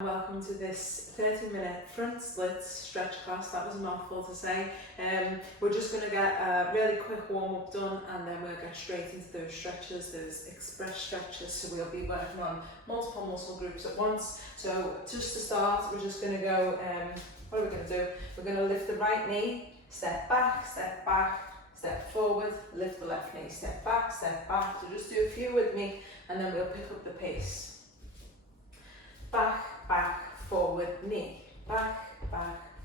Welcome to this 30-minute front splits stretch class. That was a mouthful to say. We're just going to get a really quick warm-up done, and then we'll get straight into those stretches, those express stretches. So we'll be working on multiple muscle groups at once. So just to start, we're just going to go, what are we going to do? We're going to lift the right knee, step back, step forward, lift the left knee, step back. So just do a few with me, and then we'll pick up the pace. Back, forward, knee. Back,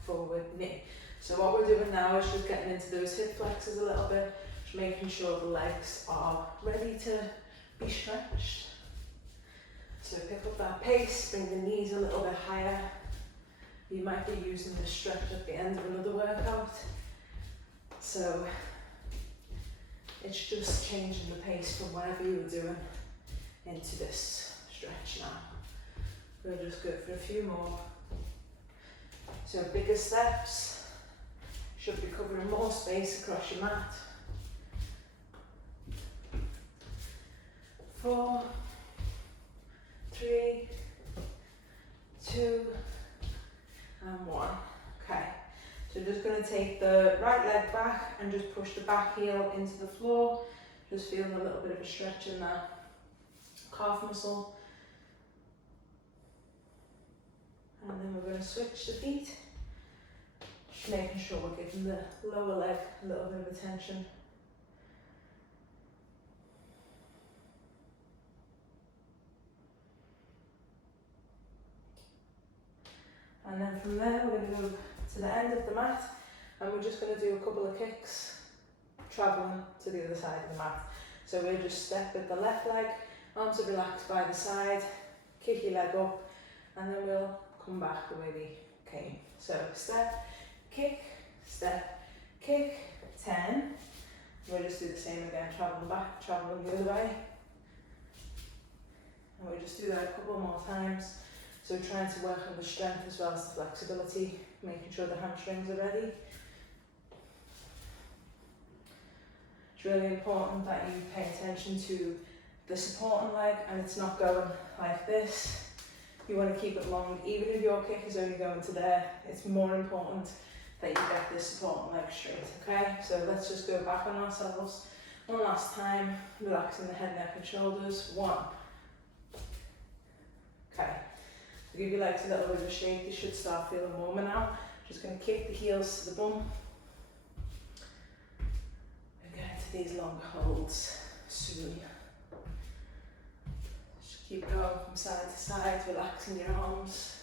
forward, knee. So what we're doing now is just getting into those hip flexors a little bit, just making sure the legs are ready to be stretched. So pick up that pace, bring the knees a little bit higher. You might be using this stretch at the end of another workout. So it's just changing the pace from whatever you were doing into this stretch now. We'll just go for a few more. So bigger steps, should be covering more space across your mat. 4, 3, 2, and 1. Okay, so just going to take the right leg back and just push the back heel into the floor. Just feeling a little bit of a stretch in that calf muscle. And then we're going to switch the feet, just making sure we're giving the lower leg a little bit of attention. And then from there we're going to go to the end of the mat, and we're just going to do a couple of kicks, travelling to the other side of the mat. So we'll just step with the left leg, arms are relaxed by the side, kick your leg up, and then we'll come back the way we came. So step, kick, 10. We'll just do the same again, traveling back, traveling the other way. And we'll just do that a couple more times. So we're trying to work on the strength as well as the flexibility, making sure the hamstrings are ready. It's really important that you pay attention to the supporting leg and it's not going like this. You want to keep it long, even if your kick is only going to there, it's more important that you get this supporting leg straight, okay? So let's just go back on ourselves one last time, relaxing the head, neck and shoulders. 1. Okay, so give your legs a little bit of a shake, you should start feeling warmer now. Just going to kick the heels to the bum. We're going to these longer holds soon. Keep going from side to side, relaxing your arms.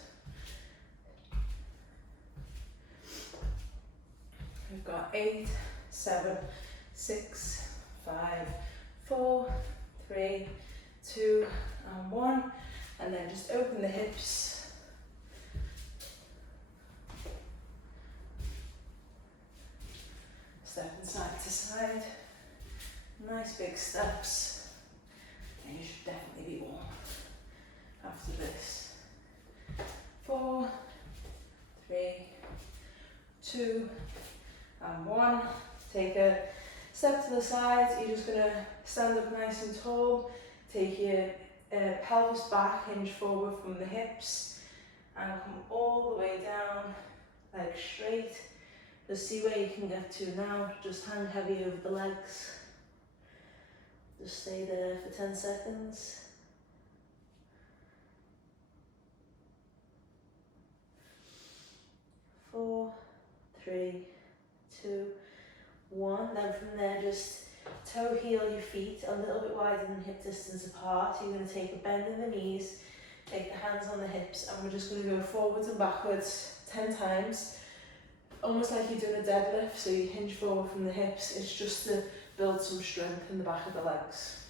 We've got 8, 7, 6, 5, 4, 3, 2, and 1. And then just open the hips. Stepping side to side. Nice big steps. And you should definitely be warm after this. 4, 3, 2, and 1. Take a step to the side. You're just going to stand up nice and tall. Take your pelvis back, hinge forward from the hips, and come all the way down, leg straight. Just see where you can get to now. Just hand heavy over the legs. Just stay there for 10 seconds. 4, 3, 2, 1. Then from there, just toe heel your feet a little bit wider than hip distance apart. You're going to take a bend in the knees, take the hands on the hips, and we're just going to go forwards and backwards 10 times. Almost like you're doing a deadlift, so you hinge forward from the hips. It's just to build some strength in the back of the legs,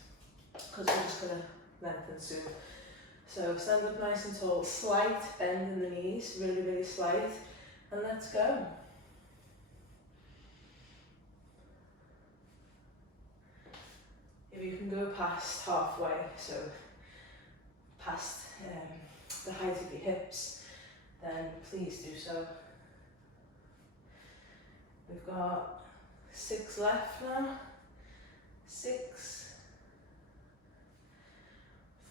because we're just going to lengthen soon. So stand up nice and tall, slight bend in the knees, really, really slight, and let's go. If you can go past halfway, so past the height of your hips, then please do so. We've got 6 left now. 6,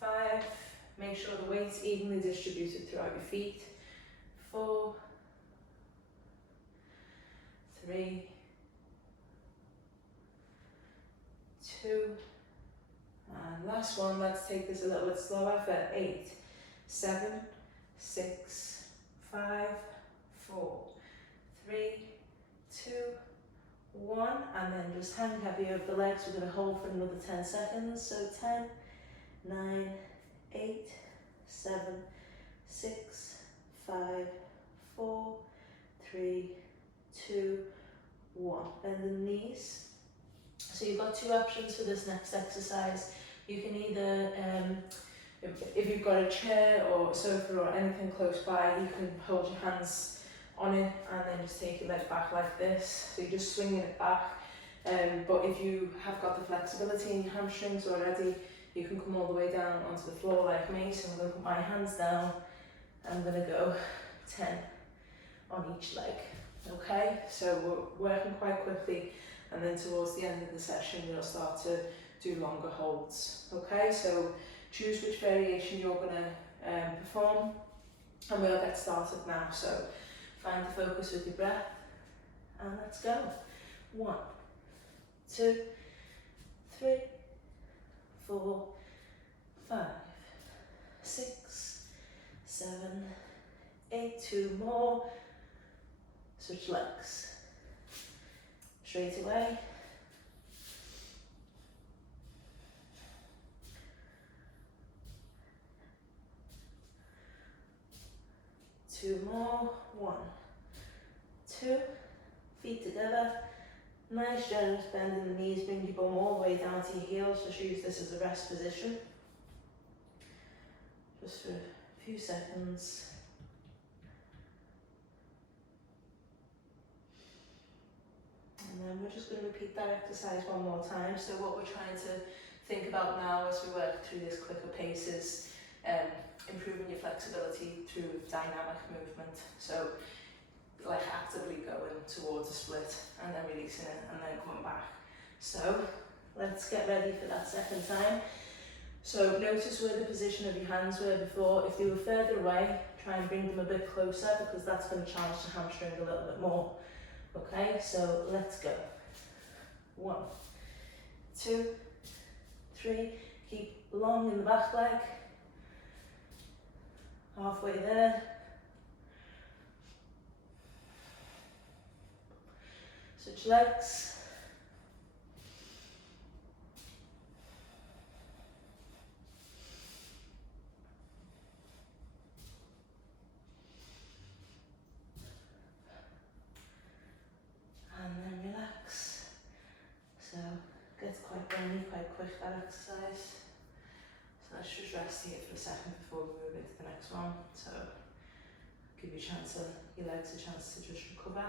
5, Make sure the weight's evenly distributed throughout your feet. 4, 3, 2, and last one. Let's take this a little bit slower for 8, 7, 6, 5, 4, 3, 2, 1, and then just hang heavy over the legs. We're going to hold for another 10 seconds. So 10, 9, 8, 7, 6, 5, 4, 3, 2, 1. Bend the knees. So you've got 2 options for this next exercise. You can either, if you've got a chair or a sofa or anything close by, you can hold your hands on it and then just take your leg back like this. So you're just swinging it back. But if you have got the flexibility in your hamstrings already, you can come all the way down onto the floor like me. So I'm going to put my hands down. I'm going to go 10 on each leg. Okay, so we're working quite quickly, and then towards the end of the session we'll start to do longer holds. Okay, so choose which variation you're going to perform, and we'll get started now. So find the focus with your breath, and let's go. 1, 2, 3, 4, 5, 6, 7, 8, 2 more. Switch legs. Straight away. 2 more. 1, 2. Feet together. Nice generous bend in the knees. Bring your bum all the way down to your heels. Just use this as a rest position. Just for a few seconds. And then we're just going to repeat that exercise one more time. So what we're trying to think about now as we work through this quicker pace is improving your flexibility through dynamic movement. So like actively going towards a split and then releasing it and then coming back. So let's get ready for that second time. So notice where the position of your hands were before. If they were further away, try and bring them a bit closer, because that's going to challenge the hamstring a little bit more. Okay, so let's go. 1, 2, 3. Keep long in the back leg. Halfway there. Switch legs. And then relax. So it gets quite burny quite quick, that exercise. So let's just rest here for a second before we move into the next one. So give you a chance, your legs a chance to just recover.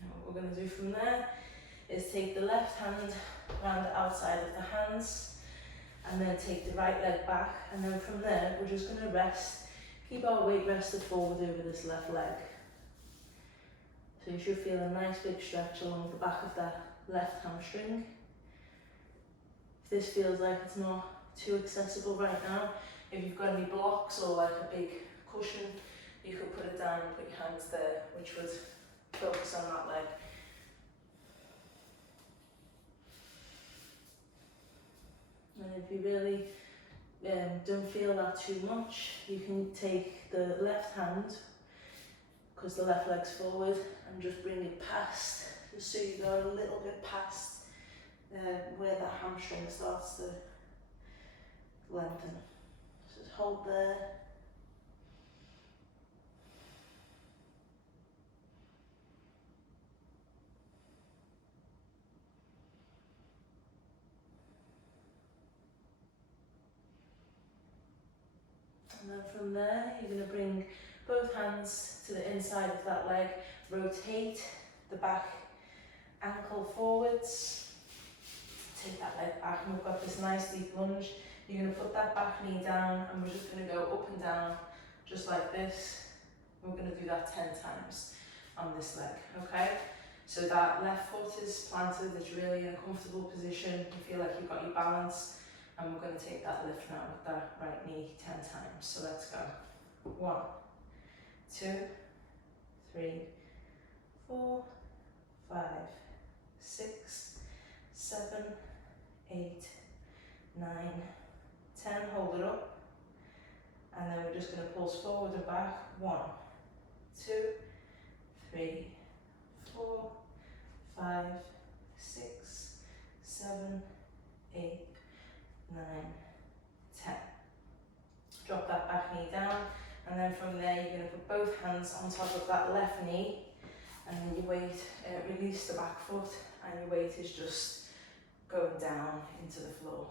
And what we're going to do from there is take the left hand around the outside of the hands and then take the right leg back, and then from there we're just going to rest. Keep our weight rested forward over this left leg. So you should feel a nice big stretch along the back of that left hamstring. If this feels like it's not too accessible right now, if you've got any blocks or like a big cushion, you could put it down and put your hands there, which would focus on that leg. And if you really don't feel that too much, you can take the left hand, because the left leg's forward, and just bring it past, just so you go a little bit past where that hamstring starts to lengthen. Just hold there. And then from there, you're going to bring both hands to the inside of that leg, rotate the back ankle forwards, take that leg back, and we've got this nice deep lunge. You're going to put that back knee down, and we're just going to go up and down, just like this. We're going to do that 10 times on this leg, okay? So that left foot is planted, it's really in a comfortable position, you feel like you've got your balance, and we're going to take that lift now with that right knee 10 times. So let's go. 1, 2, 3, 4, 5, 6, 7, 8, 9, 10. Hold it up. And then we're just going to pulse forward and back. 1, 2, 3, 4, 5, 6, 7, 8, 9, 10. Drop that back knee down, and then from there you're going to put both hands on top of that left knee, and then your weight, release the back foot, and your weight is just going down into the floor.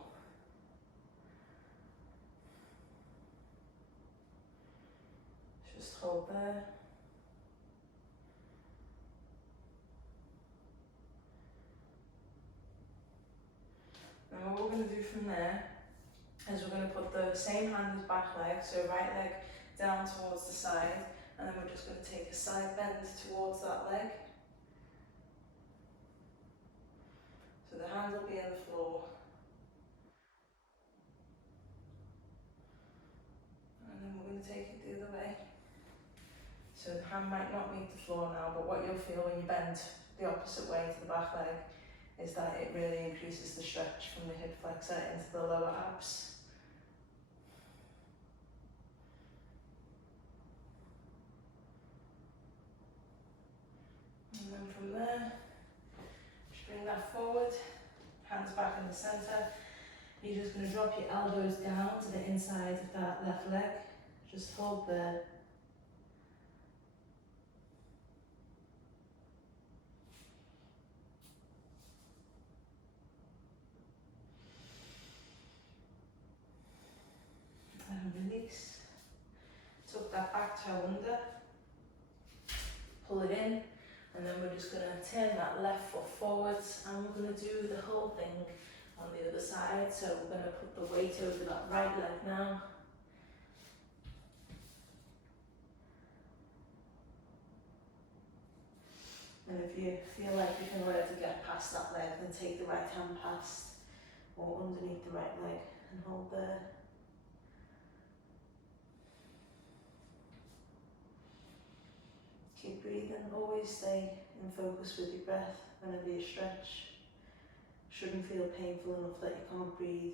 Just hold there. And what we're going to do from there is we're going to put the same hand as back leg, so right leg down towards the side, and then we're just going to take a side bend towards that leg. So the hand will be on the floor. And then we're going to take it the other way. So the hand might not meet the floor now, but what you'll feel when you bend the opposite way to the back leg is that it really increases the stretch from the hip flexor into the lower abs. And then from there, just bring that forward, hands back in the center. You're just going to drop your elbows down to the inside of that left leg. Just hold there. And release. Tuck that back toe under. Pull it in. And then we're just going to turn that left foot forwards, and we're going to do the whole thing on the other side. So we're going to put the weight over that right leg now. And if you feel like you can learn to get past that leg, then take the right hand past or underneath the right leg and hold there. Keep breathing, always stay in focus with your breath whenever you stretch. Shouldn't feel painful enough that you can't breathe.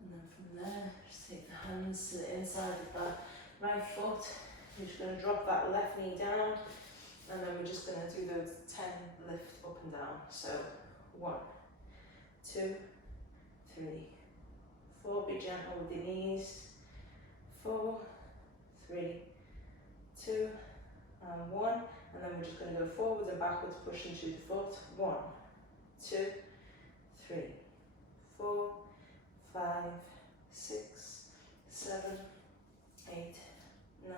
And then from there, just take the hands to the inside of that right foot. You're just going to drop that left knee down, and then we're just going to do those 10 lift up and down. So 1, 2, 3, 4, be gentle with your knees. 4, 3, 2, and 1. And then we're just going to go forwards and backwards, pushing through the foot. 1, 2, 3, 4, 5, 6, 7, 8, 9,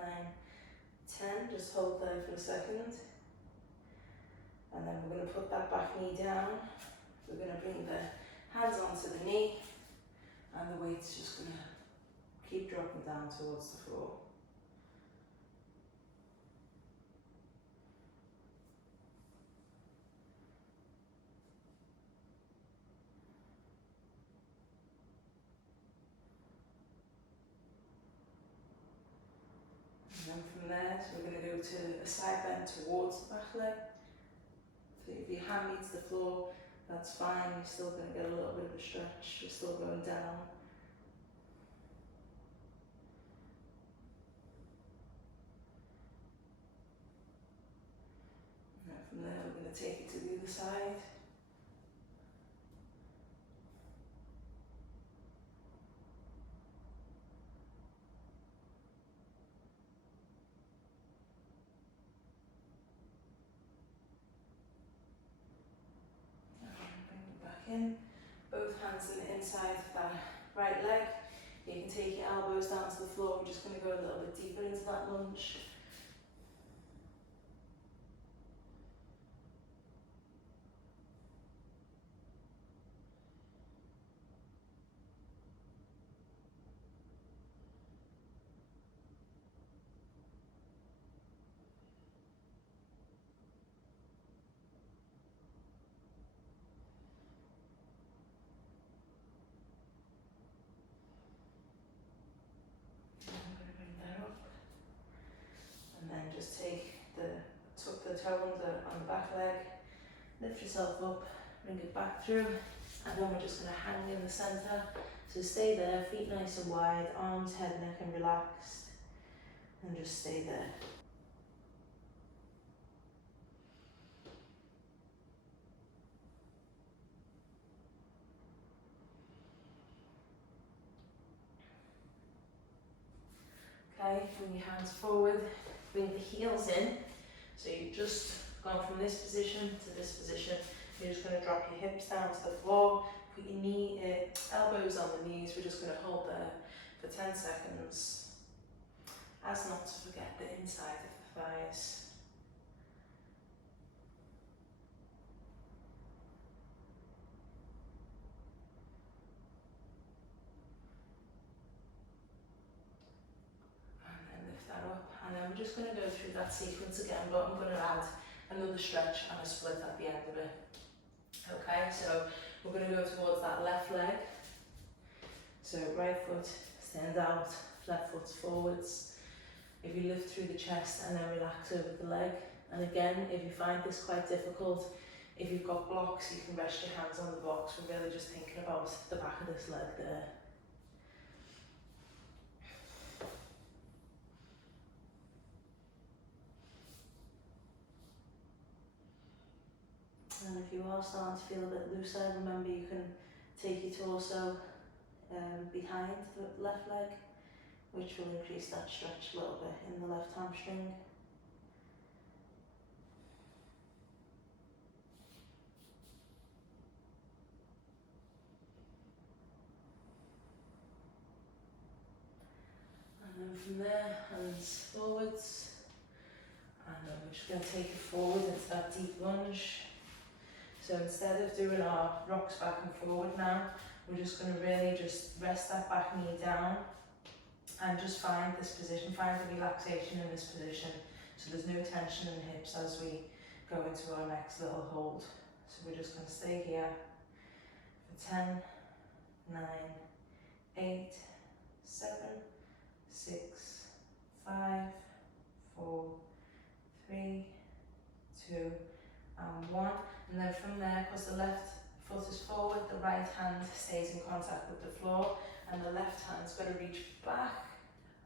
10. Just hold there for a second. And then we're going to put that back knee down. We're going to bring the hands onto the knee, and the weight's just going to keep dropping down towards the floor. And then from there, so we're going to go to a side bend towards the back leg. So if your hand meets the floor, that's fine. You're still going to get a little bit of a stretch. You're still going down. And from there, we're going to take it to the other side. In, both hands in the inside of that right leg. You can take your elbows down to the floor. We're just going to go a little bit deeper into that lunge. Lift yourself up, bring it back through, and then we're just going to hang in the centre. So stay there, feet nice and wide, arms, head, neck and relaxed, and just stay there. Okay, bring your hands forward, bring the heels in. So you've just gone from this position to this position. You're just going to drop your hips down to the floor, put your elbows on the knees. We're just going to hold there for 10 seconds. As not to forget the inside of the thighs. And then we're just going to go through that sequence again, but I'm going to add another stretch and a split at the end of it. Okay, so we're going to go towards that left leg. So right foot stands out, left foot's forwards. If you lift through the chest and then relax over the leg. And again, if you find this quite difficult, if you've got blocks, you can rest your hands on the blocks. We're really just thinking about the back of this leg there. And if you are starting to feel a bit looser, remember you can take your torso behind the left leg, which will increase that stretch a little bit in the left hamstring. And then from there, hands forwards. And then we're just going to take it forward into that deep lunge. So instead of doing our rocks back and forward now, we're just going to really just rest that back knee down and just find this position, find the relaxation in this position. So there's no tension in the hips as we go into our next little hold. So we're just going to stay here for 10, 9, 8, 7, 6, 5, 4, 3, 2, and 1. And then from there, because the left foot is forward, the right hand stays in contact with the floor, and the left hand's got to reach back.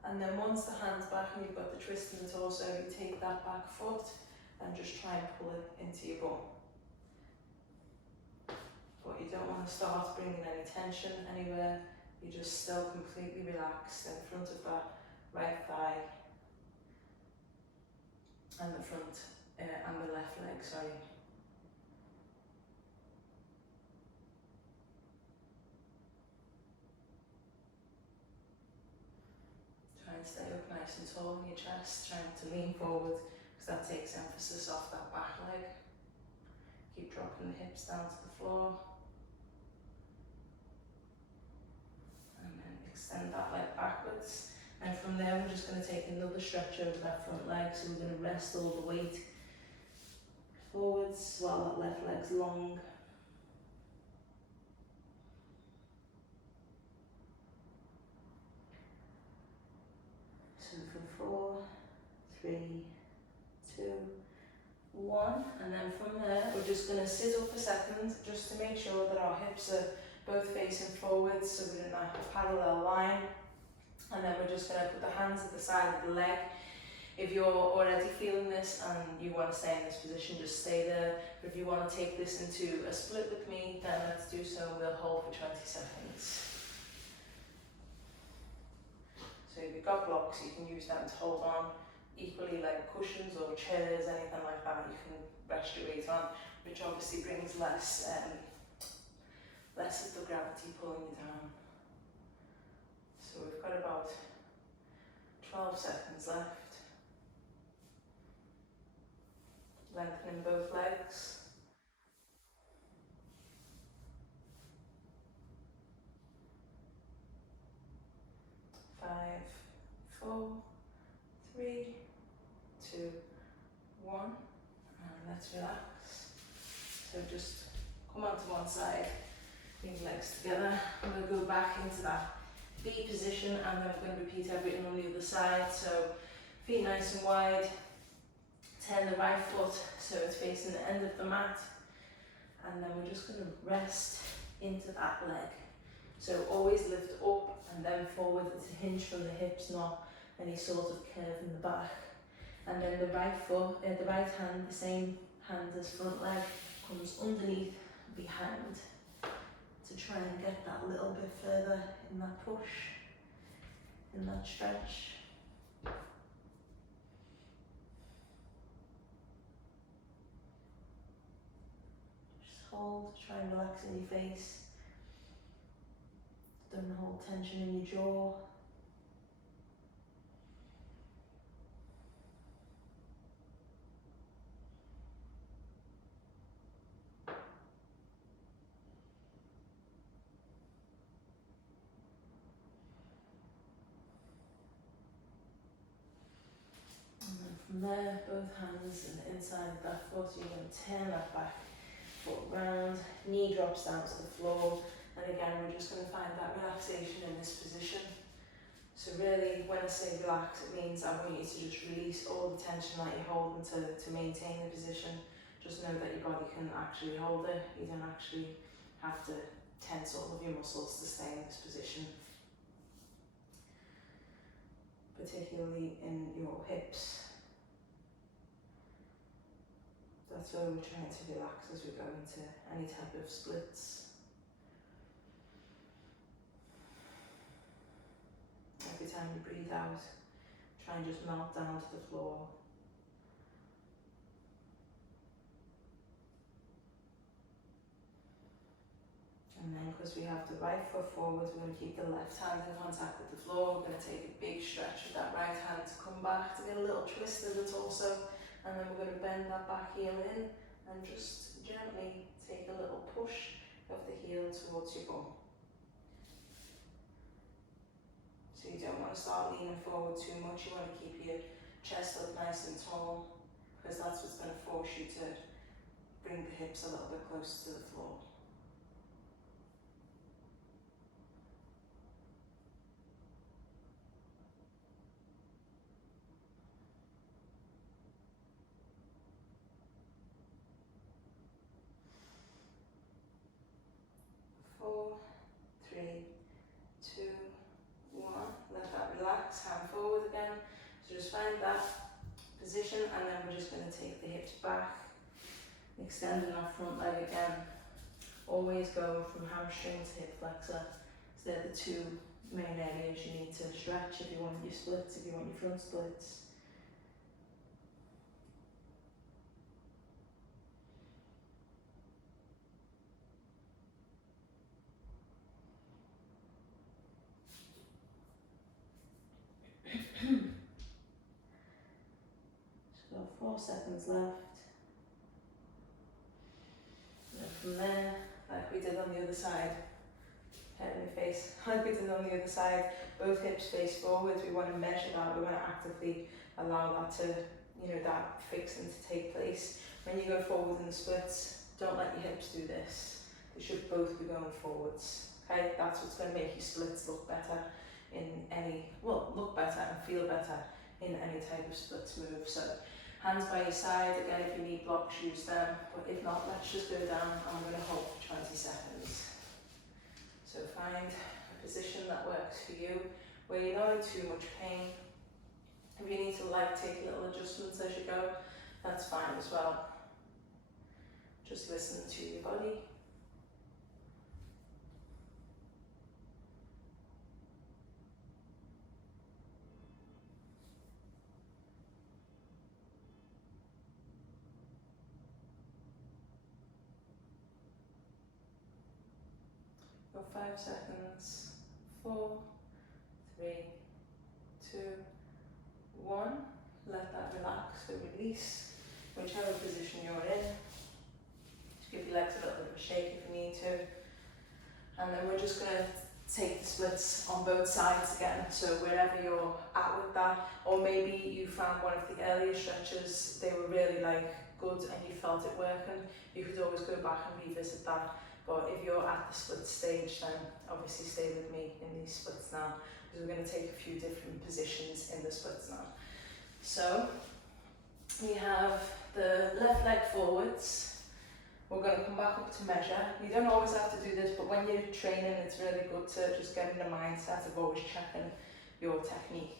And then once the hand's back and you've got the twist in the torso, you take that back foot and just try and pull it into your bum. But you don't want to start bringing any tension anywhere. You're just still completely relaxed in front of that right thigh and the front and the left leg, sorry. Try and stay up nice and tall in your chest, trying to lean forward because that takes emphasis off that back leg. Keep dropping the hips down to the floor. And then extend that leg backwards. And from there we're just going to take another stretch over that front leg. So we're going to rest all the weight forwards while that left leg's long. So for 4, 3, 2, 1, and then from there we're just going to sit up a second just to make sure that our hips are both facing forwards, so we're in that parallel line. And then we're just going to put the hands at the side of the leg. If you're already feeling this and you want to stay in this position, just stay there. But if you want to take this into a split with me, then let's do so. We'll hold for 20 seconds. So if you've got blocks, you can use them to hold on. Equally, like cushions or chairs, anything like that, you can rest your weight on, which obviously brings less of the gravity pulling you down. So we've got about 12 seconds left. Lengthening both legs. 5, 4, 3, 2, 1, and let's relax. So just come onto one side, bring your legs together. I'm going to go back into that V position, and then we're going to repeat everything on the other side. So feet nice and wide, turn the right foot so it's facing the end of the mat, and then we're just going to rest into that leg. So always lift up and then forward. It's a hinge from the hips, not any sort of curve in the back. And then the right foot, the right hand, the same hand as front leg, comes underneath, behind, to try and get that little bit further in that push, in that stretch. Just hold, try and relax in your face. Don't hold tension in your jaw. From there, both hands and the inside of that foot, you're going to turn that back foot round, knee drops down to the floor, and again we're just going to find that relaxation in this position. So really, when I say relax, it means I want you to just release all the tension that you're holding to maintain the position. Just know that your body can actually hold it. You don't actually have to tense all of your muscles to stay in this position. Particularly in your hips. That's where we're trying to relax as we go into any type of splits. Every time you breathe out, try and just melt down to the floor. And then, because we have the right foot forward, we're going to keep the left hand in contact with the floor. We're going to take a big stretch with that right hand to come back, to get a little twist of the torso. And then we're going to bend that back heel in and just gently take a little push of the heel towards your bum. So you don't want to start leaning forward too much. You want to keep your chest up nice and tall, because that's what's going to force you to bring the hips a little bit closer to the floor. Position, and then we're just going to take the hips back, extending our front leg again, always go from hamstring to hip flexor. So they're the two main areas you need to stretch if you want your splits, if you want your front splits. So 4 seconds left. And then from there, like we did on the other side, head in the face, like we did on the other side, both hips face forwards. We want to measure that, we want to actively allow that to, that fixing to take place. When you go forward in the splits, don't let your hips do this. They should both be going forwards. Okay, that's what's going to make your splits look better look better and feel better in any type of splits move. So hands by your side, again if you need blocks use them, but if not, let's just go down and we're going to hold for 20 seconds. So find a position that works for you, where you're not in too much pain. If you need to take little adjustments as you go, that's fine as well. Just listen to your body. For 5 seconds. 4, 3, 2, 1. Let that relax, so release, whichever position you're in. Just give your legs a little bit of a shake if you need to. And then we're just going to take the splits on both sides again. So wherever you're at with that, or maybe you found one of the earlier stretches, they were really good and you felt it working, you could always go back and revisit that. But if you're at the split stage, then obviously stay with me in these splits now, because we're going to take a few different positions in the splits now. So we have the left leg forwards, We're going to come back up to measure. You don't always have to do this, but when you're training, it's really good to just get in the mindset of always checking your technique.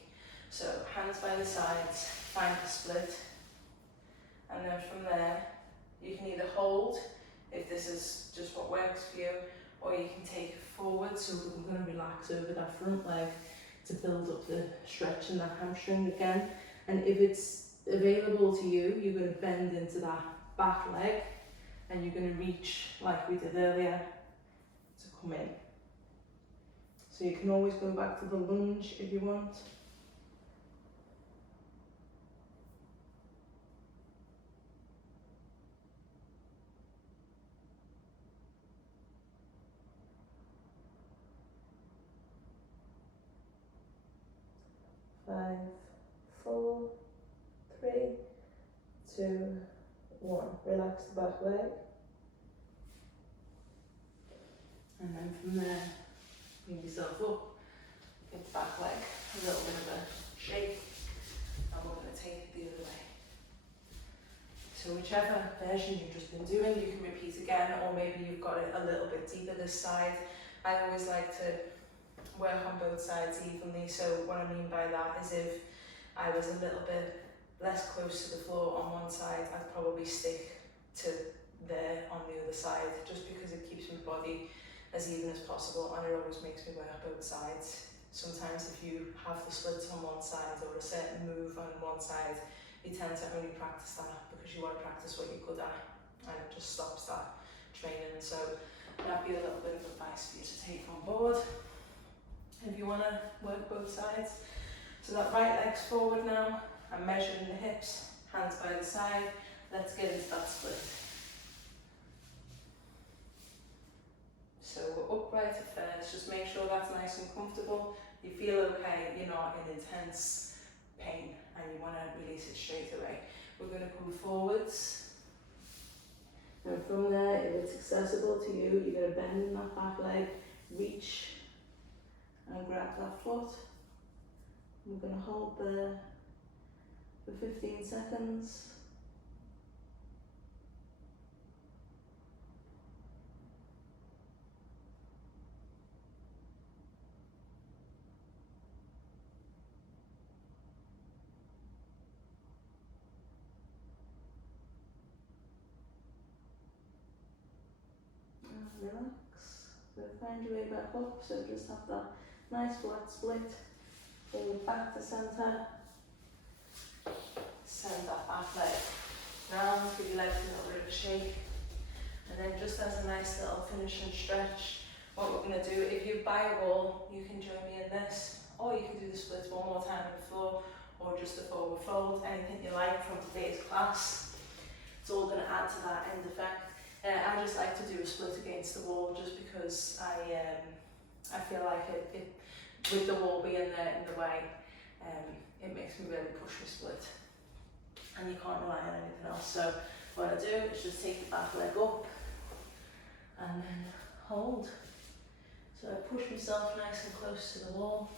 So hands by the sides, find the split, and then from there, you can either hold, if this is just what works for you, or you can take it forward. So we're going to relax over that front leg to build up the stretch in that hamstring again. And if it's available to you, you're going to bend into that back leg and you're going to reach, like we did earlier, to come in. So you can always go back to the lunge if you want. Five, 4, 3, 2, 1. Relax the back leg. And then from there, bring yourself up, give the back leg a little bit of a shake, and we're going to take it the other way. So whichever version you've just been doing, you can repeat again, or maybe you've got it a little bit deeper this side. I always like to work on both sides evenly, so what I mean by that is if I was a little bit less close to the floor on one side, I'd probably stick to there on the other side, just because it keeps my body as even as possible, and it always makes me work both sides. Sometimes if you have the splits on one side or a certain move on one side, you tend to only practice that because you want to practice what you're good at, and it just stops that training. So that'd be a little bit of advice for you to take on board if you want to work both sides. So that right leg's forward now. I'm measuring the hips, hands by the side. Let's get into that split. So we're upright at first, just make sure that's nice and comfortable. You feel okay, you're not in intense pain, and you want to release it straight away. We're going to come forwards. And from there, if it's accessible to you, you're going to bend in that back leg, reach and grab that foot. We're going to hold there for 15 seconds. And relax. So find your way back up, so just have that nice flat split. Forward back to centre. Send that back leg round, give your legs a little bit of a shake. And then just as a nice little finishing stretch, what we're going to do, if you're by a wall, you can join me in this, or you can do the splits one more time on the floor, or just a forward fold, anything you like from today's class. It's all going to add to that end effect. I just like to do a split against the wall just because I feel like it with the wall being there in the way, it makes me really push my split, and you can't rely on anything else. So what I do is just take the back leg up and then hold. So I push myself nice and close to the wall.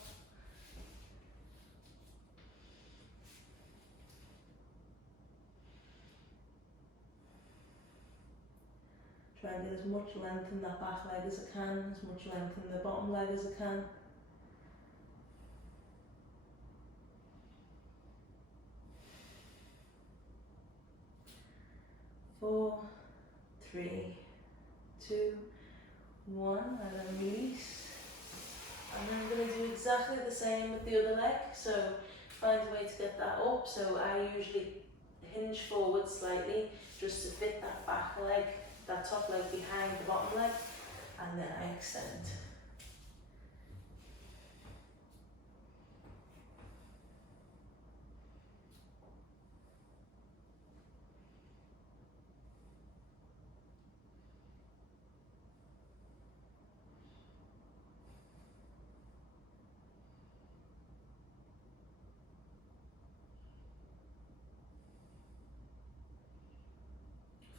Try and get as much length in that back leg as I can, as much length in the bottom leg as I can. 4, 3, 2, 1, and then release. And then I'm going to do exactly the same with the other leg. So find a way to get that up. So I usually hinge forward slightly just to fit that back leg, that top leg behind the bottom leg, and then I extend.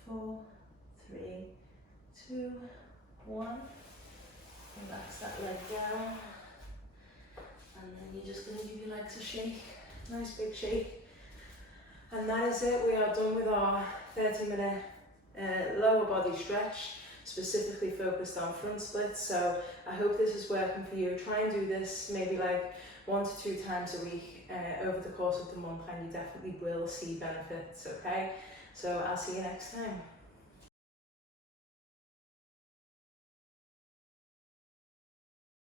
Four, 3, 2, 1. Relax that leg down. And then you're just going to give your legs a shake. Nice big shake. And that is it. We are done with our 30-minute lower body stretch, specifically focused on front splits. So I hope this is working for you. Try and do this maybe like 1 to 2 times a week over the course of the month, and you definitely will see benefits, okay? So I'll see you next time.